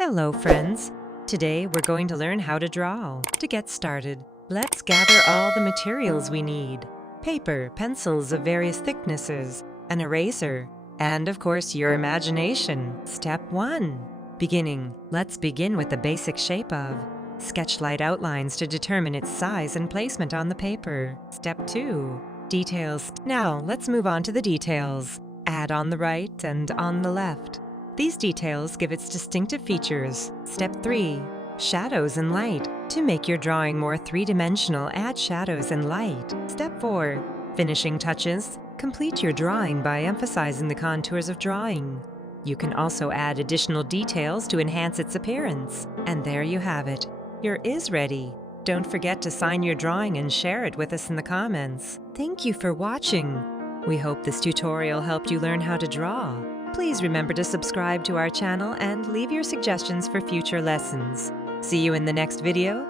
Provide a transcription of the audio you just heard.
Hello friends! Today we're going to learn how to draw. To get started, let's gather all the materials we need. Paper, pencils of various thicknesses, an eraser, and of course your imagination. Step 1. Beginning. Let's begin with the basic shape of. Sketch light outlines to determine its size and placement on the paper. Step 2. Details. Now let's move on to the details. Add on the right and on the left. These details give its distinctive features. Step 3. Shadows and light. To make your drawing more three-dimensional, add shadows and light. Step 4. Finishing touches. Complete your drawing by emphasizing the contours of drawing. You can also add additional details to enhance its appearance. And there you have it. Your is ready. Don't forget to sign your drawing and share it with us in the comments. Thank you for watching. We hope this tutorial helped you learn how to draw. Please remember to subscribe to our channel and leave your suggestions for future lessons. See you in the next video.